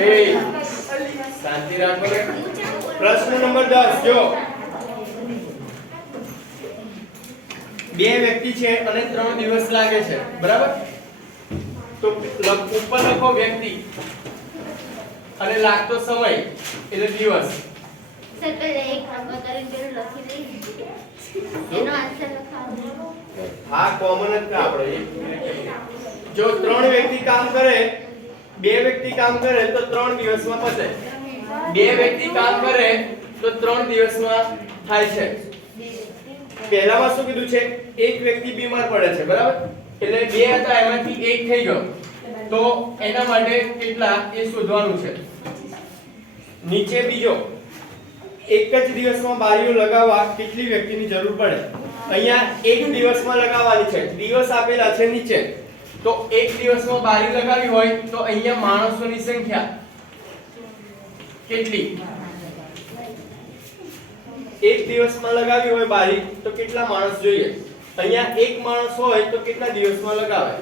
એ શાંતિ રાખો ને. પ્રશ્ન નંબર 10 જો બે વ્યક્તિ છે અને 3 દિવસ લાગે છે બરાબર. તો ઉપર લખો વ્યક્તિ અને લાગતો સમય એટલે દિવસ. સર પહેલા એક નંબર કરીને પેલું લખી દઈએ એનો આન્સર લખાવો. આ કોમન જ છે આપણે. જો 3 વ્યક્તિ કામ કરે, બે વ્યક્તિ કામ કરે તો 3 દિવસમાં પતે. બે વ્યક્તિ કામ કરે તો 3 દિવસમાં થાય છે. પહેલામાં શું કીધું છે? એક વ્યક્તિ બીમાર પડે છે બરાબર. એટલે બે હતા એમાંથી એક થઈ ગયો તો એના માટે કેટલા એ શોધવાનું છે. નીચે બીજો એક જ દિવસમાં બારીઓ લગાવવા કેટલી વ્યક્તિની જરૂર પડે? અહીંયા એક દિવસમાં લગાવવાની છે. દિવસ આપેલા છે નીચે. તો એક દિવસમાં બારી લગાવી હોય તો અહીંયા માણસોની સંખ્યા કેટલી? એક દિવસમાં લગાવી હોય બારી તો કેટલા માણસ જોઈએ? અહીંયા એક માણસ હોય તો કેટલા દિવસમાં લગાવે?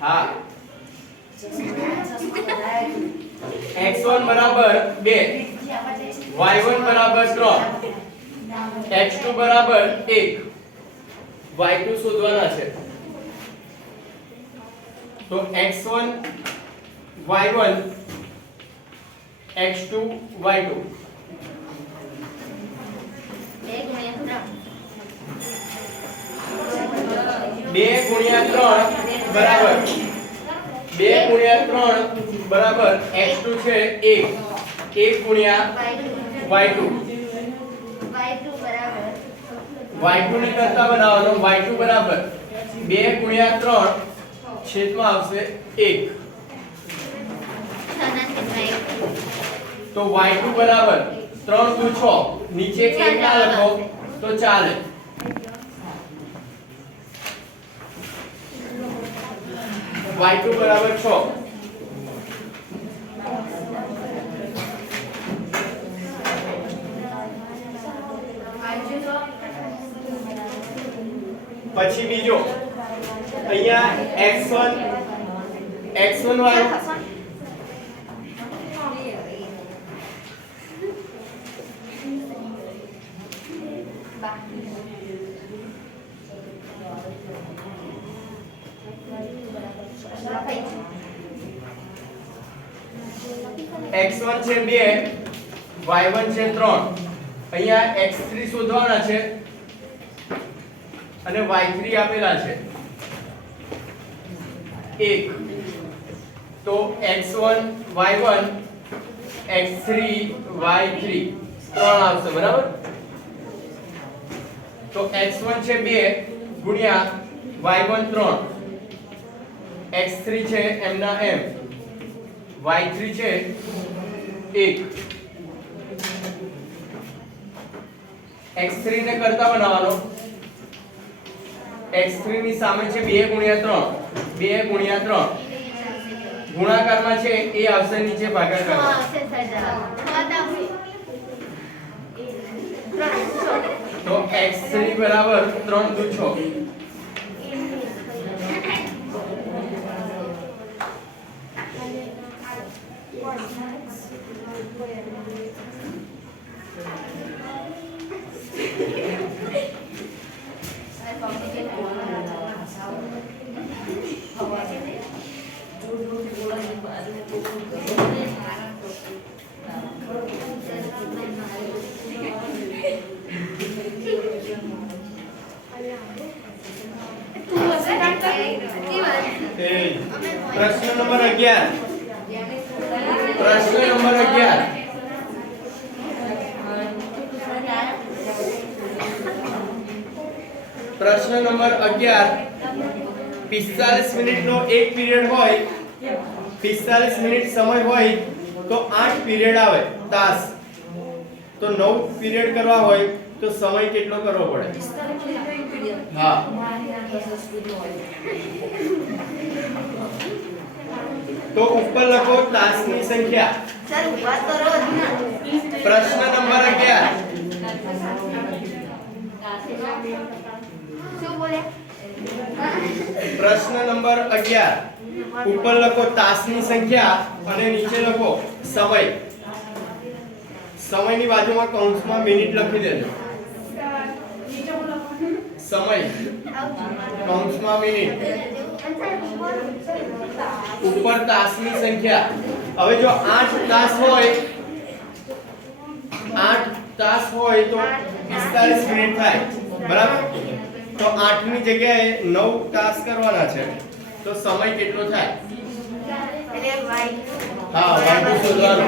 હા, x1 બરાબર 2, y1 બરાબર 3, x2 બરાબર 1, y2 શોધવાના છે. તો x1 y1 x2 y2 2 ગુણ્યા 3 બરાબર 2 ગુણ્યા 3 બરાબર x2 છે 1, 1 ગુણ્યા y2 y2 ને કરતા બનાવવાનો. y2 બરાબર 2 ગુણ્યા 3 છેદમાં આવશે 1. તો y2 બરાબર 3 દુ 6, નીચે 1 ના લખો તો ચાલે. y2 બરાબર 6. પછી બીજો અહીંયા x1 વાળો x1 છે 2, y1 છે 3. અહીંયા x3 શોધવાના છે અને y3 આપેલા છે 1. તો x1 y1 x3 y3 3 આવશે બરાબર. તો x1 છે 2 ગુણ્યા y1 3, x3 છે એમના એમ, y3 છે 1. x3 ને કરતા બનાવવાનો. x3 ની સામે છે 2 ગુણ્યા 3, 2 ગુણ્યા 3 ગુણાકારમાં છે એ આવશે નીચે ભાગાકારમાં. તો x3 બરાબર 3 દુ 6. પ્રશ્ન નંબર 11. પ્રશ્ન નંબર 11. પ્રશ્ન નંબર 11. 45 મિનિટનો એક પીરિયડ હોય, 45 મિનિટ સમય હોય તો 8 પીરિયડ આવે તાસ. તો 9 પીરિયડ કરવા હોય તો સમય કેટલો કરવો પડે? હા, તો ઉપર લખો તાસની સંખ્યા. સર ઉભા કરો જ ના. પ્રશ્ન નંબર 11. શું બોલ્યા? પ્રશ્ન નંબર 11. ઉપર લખો તાસની સંખ્યા અને નીચે લખો સમય. સમયની બાજુમાં કૌંસમાં મિનિટ લખી દેજો. સમય કૌંસમાં મિનિટ, ઉપર તાસની સંખ્યા. હવે જો 8 તાસ હોય, 8 તાસ હોય તો 45 મિનિટ થાય, બરાબર? તો 8 ની જગ્યાએ 9 તાસ કરવાના છે, તો સમય કેટલો થાય? હા, વાયુ શોધવાનો.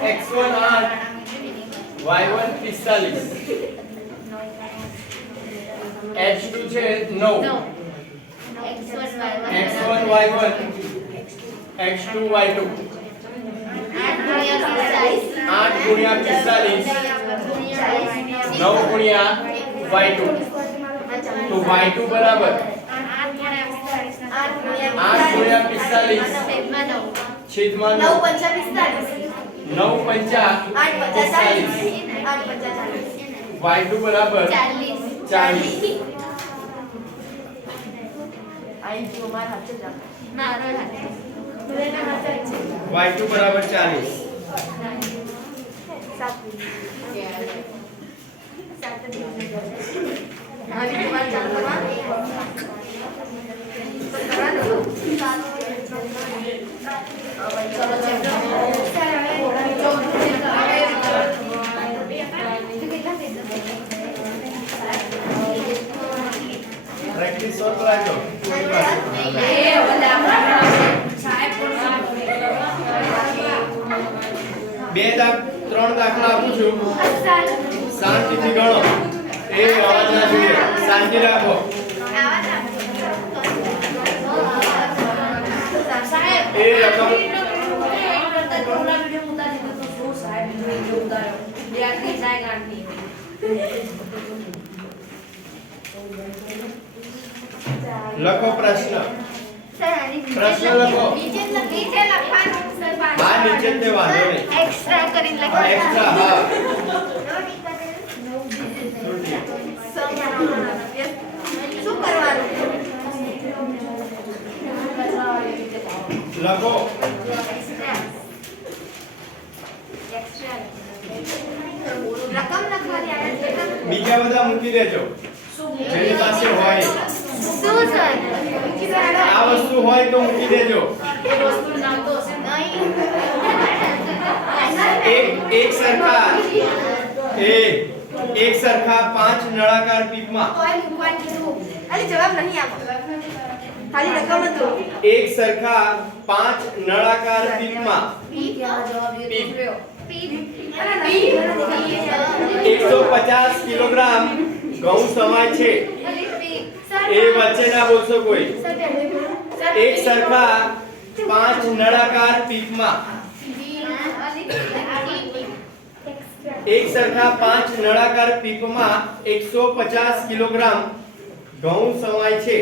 x1 8, y1 45, h2 છે 9, x1 y1, x2 y2. 8 ગુણ્યા 45, 9 ગુણ્યા y2, તો y2 બરાબર 8 ગુણ્યા 45 છેદમાં 9, 9 પંચા 45, y2 બરાબર 40. y2 બરાબર 40. પ્રેક્ટિસ સોલ્વ કરાજો. ત્રણ દાખલા આપું છું, શાંતિથી ગણો. એ અવાજ ના જોઈએ, શાંતિ રાખો. એ રકમ લખો પ્રશ્ન. પ્રશ્ન લખો. હા, નીચે તે વાંધો નહીં. એક્સ્ટ્રા કરીને લખો. એક્સ્ટ્રા, હા. શું કરવાનું? લખો. રકમ લખવાની આવે છે. બીજા બધા મૂકી દેજો જેની પાસે હોય. શું સર? આ વસ્તુ હોય તો મૂકી દેજો. એક સરખા 5 નળાકાર પીપમાં જવાબ નહીં આપો, ખાલી રકમ જ દો. એક સરખા 5 નળાકાર પીપમાં 150 કિલોગ્રામ ઘઉં સમાય છે. એ વચ્ચે ના બોલશો કોઈ. એક સરખા 5 નળાકાર પીપમાં એક સરખા 5 નળાકાર પીપમાં 150 કિલોગ્રામ ઘઉં સમાય છે.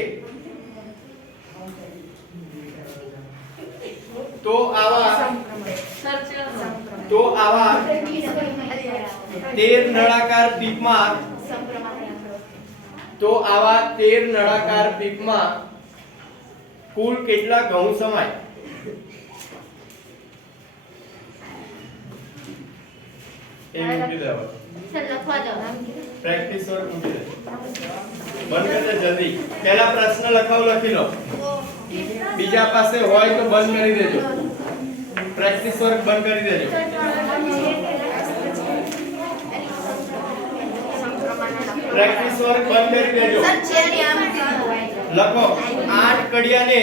તો આવા 13 નળાકાર પીપમાં કુલ કેટલા ઘઉં સમાય? એ મૂકી દેવા સર લખવા દો પ્રેક્ટિસ વર્ક મૂકી દે બંધ કરી દે જલ્દી પહેલા પ્રશ્ન લખી લો બીજા પાસે હોય તો બંધ કરી દેજો પ્રેક્ટિસ વર્ક બંધ કરી દેજો પ્રેક્ટિસ વર્ક બંધ કરી દેજો સર ચેરી આમ લખો 8 કડિયાને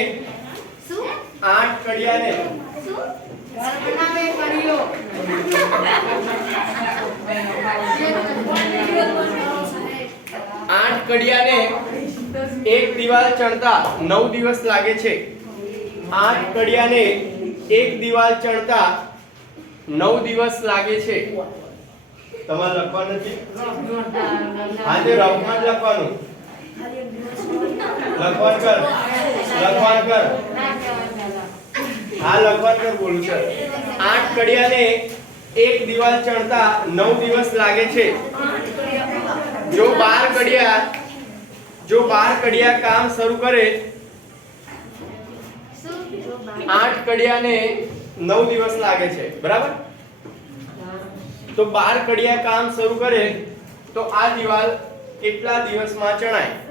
શું 8 કડિયાને શું નામે કર્યો 8 કડિયાને એક દિવાલ ચણતા 9 દિવસ લાગે છે 8 કડિયાને એક દિવાલ ચણતા 9 દિવસ લાગે છે તમારે લખવાનું નથી આજે રફમાં જ લખવાનું લખવાનું કર હા લખવાનું કર બોલું છે 8 કડિયાને એક દિવાલ ચણતા 9 દિવસ લાગે છે જો 12 કડિયા કામ શરૂ કરે શું 8 કડિયાને 9 દિવસ લાગે છે બરાબર તો 12 કડિયા કામ શરૂ કરે તો આ દિવાલ કેટલા દિવસમાં ચણાય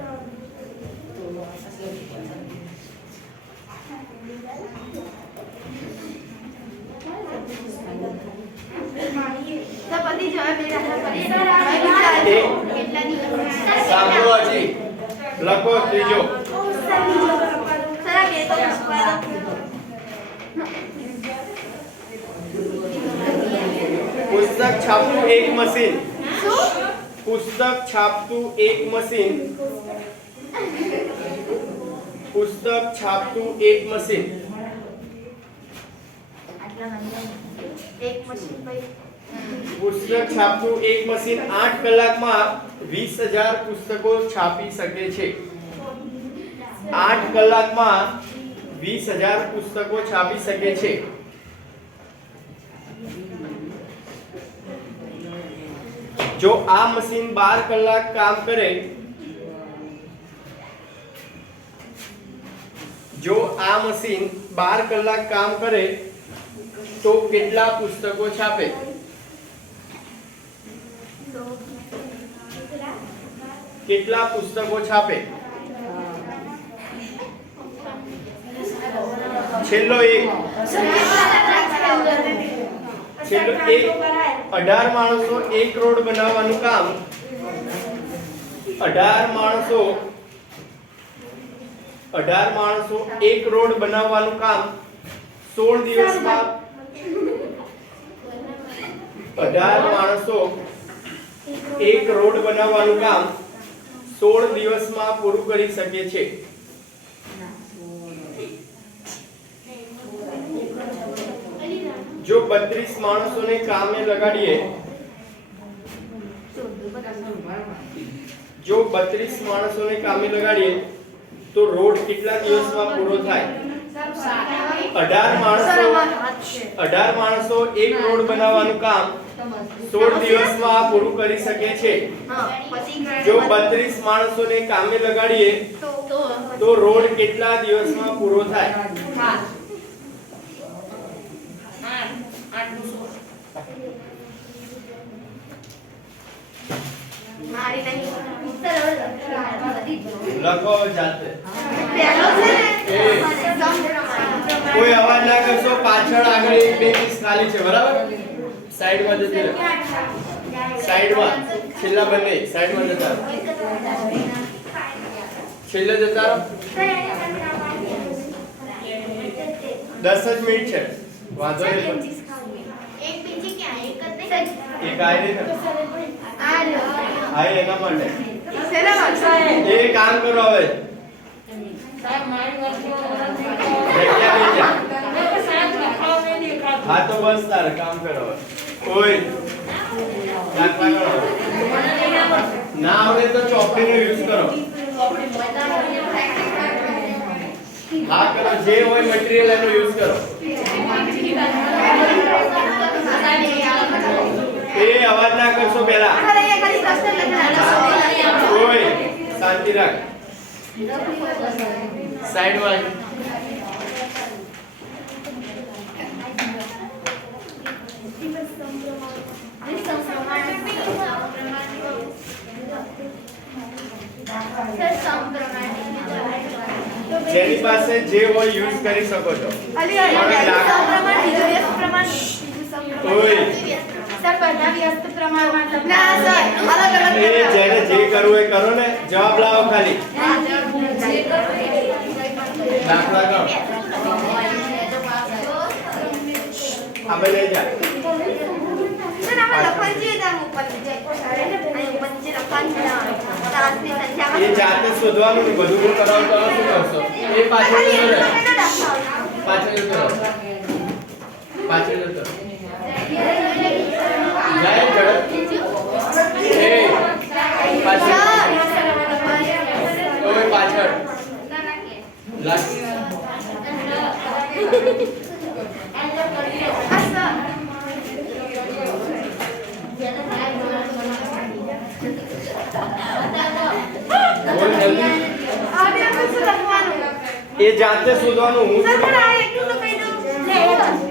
સર પતિ જવાબ દે રહ્યા કરી કેટલા દિવસ સાંભળો હજી લખો ત્રીજો સર આ બે તો પૂછવા પુસ્તક છાપતું એક મશીન શું પુસ્તક છાપતું એક મશીન પુસ્તક છાપતું એક મશીન એક મશીન ભાઈ પુસ્તક છાપતું એક મશીન 8 કલાકમાં 20000 પુસ્તકો છાપી શકે છે 8 કલાકમાં 20000 પુસ્તકો છાપી શકે છે જો આ મશીન 12 કલાક કામ કરે જો આ મશીન 12 કલાક કામ કરે તો કેટલા પુસ્તકો છાપે કેટલા પુસ્તકો છાપે છેલ્લો એક 18 માણસો એક રોડ બનાવવાનું કામ 18 માણસો એક રોડ બનાવવાનું કામ 16 દિવસમાં 18 માણસો એક રોડ બનાવવાનું કામ 16 દિવસમાં પૂરું કરી શકે છે જો 32 માણસોને કામે લગાડીએ જો 32 માણસોને કામે લગાડીએ તો રોડ કેટલા દિવસમાં પૂરો થાય 18 માણસો એક રોડ બનાવવાનું કામ 16 દિવસમાં પૂરું કરી શકે છે જો 32 માણસોને કામે લગાડીએ તો રોડ કેટલા દિવસમાં પૂરો થાય મારી નહીં સર લખો હવે જાતે પહેલો છે એ કોઈ અવાજ ના કરશો પાછળ આગળ એક બે પીસ ખાલી છે બરાબર સાઈડમાં જતી રહો સાઈડમાં છેલ્લા બંને સાઈડમાં જતા રહો છેલ્લે જતા રહો 10 જ મિનિટ છે વાંધો નહીં એક બીજી ક્યાં એક જ નહીં એક આઈ ને આ લો આઈ એના માટે સેના માં એ કામ કરો હવે સાહેબ મારી વસ્તુ જગ્યા લઈ જા હા તો બસ તારે કામ કરો હવે કોઈ દાખલા કરો ના આવડે તો ચોપડીનો યુઝ કરો હા કરો જે હોય મટીરીયલ એનો યુઝ કરો એ અવાજ ના કરશો પહેલા કોઈ શાંતિ રાખ સાઈડમાં સંભ્રમણ સર સમપ્રમાણ જેની પાસે જે હોય યુઝ કરી શકો છો. અલી સમપ્રમાણ બીજું વ્યસ્ત પ્રમાણ ઓય સર બધા વ્યસ્ત પ્રમાણમાં ના સર અલગ અલગ એ જેને જે કરવું એ કરો ને. જવાબ લાવો ખાલી. દાખલા ગણ. આપણે લઈ જા. સર આમાં લખવાનું છે આમ ઉપર નીચે અહીં ઉપર નીચે લખવાનું છે તાસની સંખ્યામાં એ જાતે શોધવાનું ને બધું કરાવવું તો શું કરશો? એ પાછળ જતો રહે. પાછળ જતો રહે. પાછળ જતો રહે. જાય ઝડપ. એ પાછળ. ઓય પાછળ. લાગ. બોલ જલ્દી. આને આપણે શું લખવાનું એ જાતે શોધવાનું. હું સર પણ આ એટલું તો કહી દઉં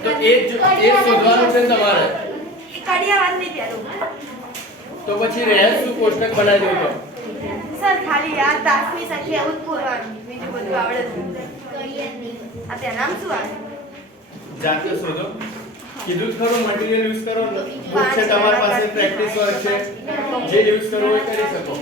તો એ શોધવાનું છે ને તમારે. કડિયા વાત નહીં પહેલું તો પછી રહે શું કોષ્ટક બનાવી દો તો. સર ખાલી આ તાસની સંખ્યા ઉત્પૂરવાનું બીજું બધું આવડે છે આ ત્યાં નામ શું આવે જાતે શોધો. કીધું જ ખરું મટીરીયલ યુઝ કરો ને. બુક છે તમારી પાસે, પ્રેક્ટિસ વર્ક છે, જે યુઝ કરવું હોય કરી શકો.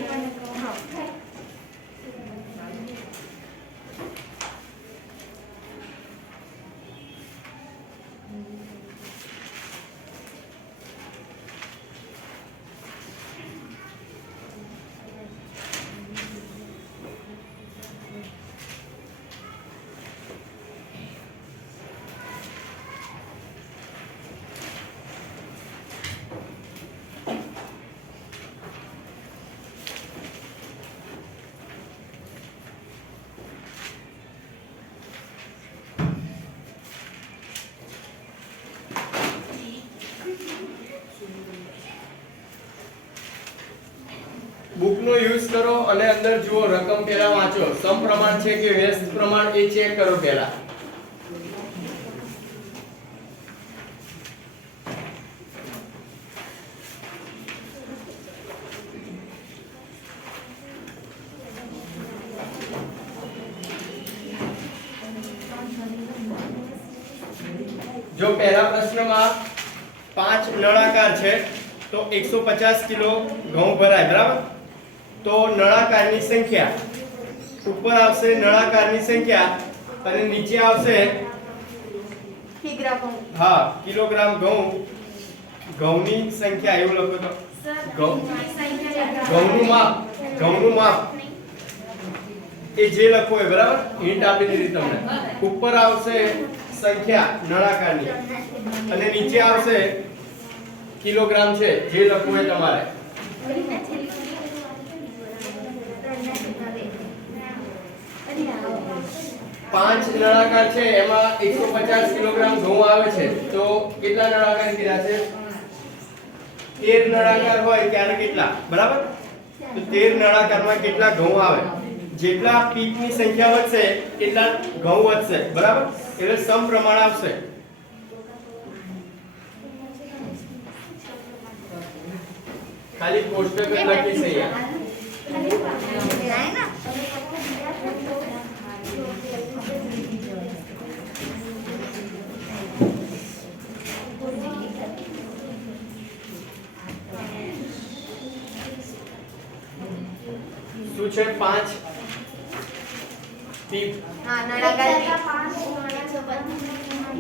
બુકનો યુઝ કરો અને અંદર જુઓ, રકમ પહેલા વાંચો. સમપ્રમાણ છે કે વ્યસ્ત પ્રમાણ એ ચેક કરો પહેલા. જો પહેલા પ્રશ્નમાં 5 નળાકાર છે તો 150 કિલો ઘઉં ભરાય, બરાબર? તો નળાકારની સંખ્યા ઉપર આવશે, નળાકારની સંખ્યા, અને નીચે આવશે હા કિલોગ્રામ ઘઉં, ઘઉંની સંખ્યા એવું લખો તો. ઘઉંનું માપ એ જે લખો એ, બરાબર? હિન્ટ આપી દીધી તમને. ઉપર આવશે સંખ્યા નળાકારની અને નીચે આવશે કિલોગ્રામ છે, જે લખવું એ તમારે. 5 નળાકાર છે એમાં 150 કિલોગ્રામ ઘઉં આવે છે, તો કેટલા નળાકાર કીધા છે? 13 નળાકાર હોય ત્યારે કેટલા, બરાબર? તો 13 નળાકારમાં કેટલા ઘઉં આવે? જેટલા પીકની સંખ્યા વધશે એટલા ઘઉં વધશે, બરાબર? એટલે સમપ્રમાણ આવશે. ખાલી કોષ્ટક જ લખીશ અહીંયા. શું છે? 5 પીપ.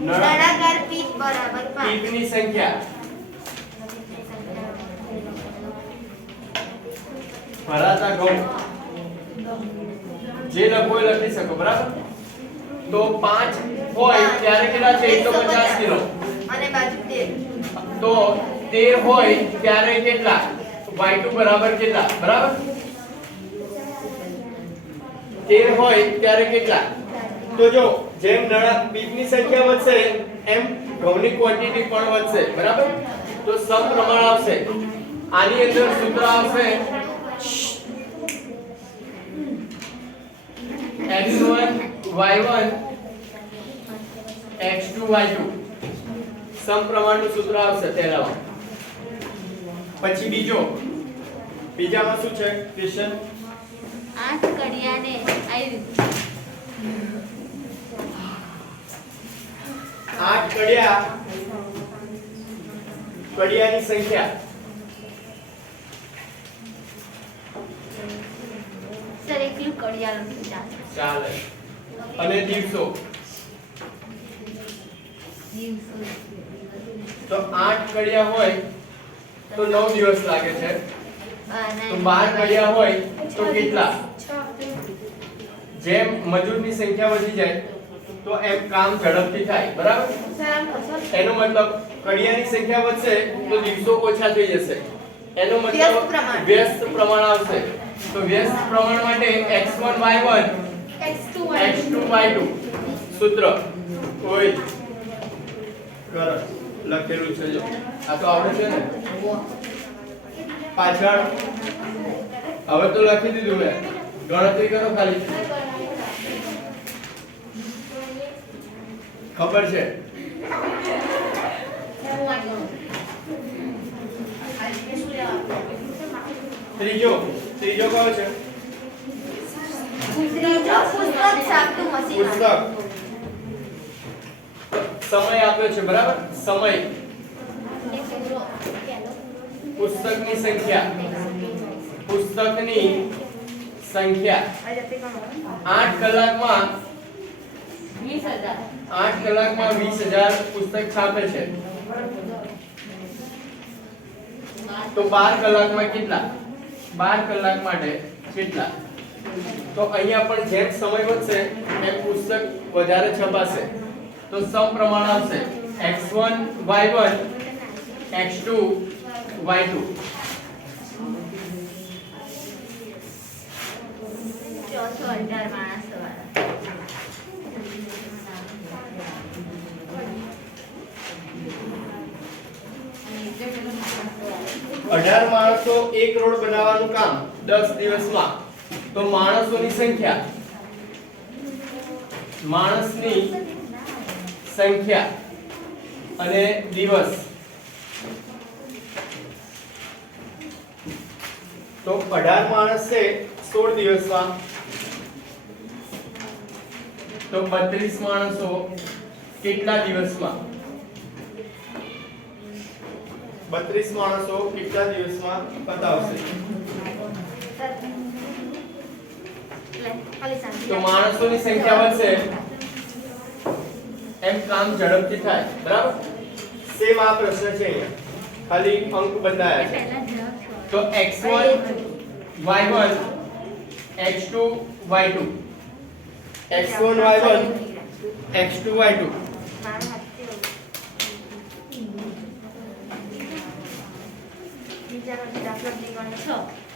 નળાકાર પીપ બરાબર 5 પીપની સંખ્યા ભરાતા ઘઉં જે લખો એ લખી શકો, બરાબર? તો 5 હોય ત્યારે કેટલા છે? 150 કિલો. અને બાજુ 13 તો 13 હોય ત્યારે કેટલા? y2 બરાબર કેટલા, બરાબર? 13 હોય ત્યારે કેટલા? તો જો જેમ પીપની સંખ્યા વધશે એમ ઘઉંની ક્વોન્ટિટી પણ વધશે, બરાબર? તો સમપ્રમાણ આવશે. આની અંદર સૂત્ર આવશે x1 y1 x2 y2. સમપ્રમાણનું સૂત્ર આવશે પહેલામાં. પછી બીજામાં શું છે ક્વેશ્ચન? 8 કડિયાને આવી 8 કડિયાની સંખ્યા સર એકલું કડિયા લખી ચાલે ચાલે અને દિવસો તો 8 કડિયા હોય તો 9 દિવસ લાગે છે તો 12 કડિયા હોય તો કેટલા જેમ મજૂરની સંખ્યા વધી જાય તો એમ કામ ઝડપથી થાય બરાબર સર આમ કરશો એનો મતલબ કડિયાની સંખ્યા વધશે તો દિવસો ઓછા થઈ જશે એનો વ્યસ્ત મતલબ પ્રમાણ. વ્યસ્ત પ્રમાણ આવશે તો વ્યસ્ત પ્રમાણ માટે x1 y1 x2 x2 y2 સૂત્ર ઓય કરો લખેલું છે જો આ તો આવડે છે ને પાછળ હવે તો લખી દીધું મેં ગણતરી કરો ખાલી ખબર છે ત્રીજો કયો છે ત્રીજો પુસ્તક છાપતું મશીન પુસ્તક સમય આપ્યો છે બરાબર સમય પુસ્તકની સંખ્યા 8 કલાકમાં 20,000 8 કલાકમાં 20,000 પુસ્તક છાપે છે તો 12 કલાકમાં કેટલા 12 કલાક માટે કેટલા તો અહીંયા પણ જેમ સમય વધશે એમ પુસ્તક વધારે છપાશે તો સમપ્રમાણ આવશે x1 y1 x2 y2 ચોથો 18 માણસ વાળા 18 માણસો 1 કરોડ બનાવવાનું કામ 10 દિવસમાં તો માણસોની સંખ્યા અને દિવસ તો 18 માણસ છે 16 દિવસમાં તો 32 માણસો કેટલા દિવસમાં 32 માણસો કેટલા દિવસમાં પતાવશે તો માણસોની સંખ્યા વધશે એમ કામ ઝડપથી થાય બરાબર સેમ આ પ્રશ્ન છે અહીંયા ખાલી અંક બદલાયા છે તો x1 y1 x2 y2 x1 y1 x2 y2 બીજાનો દાખલો નહીં ગણો 6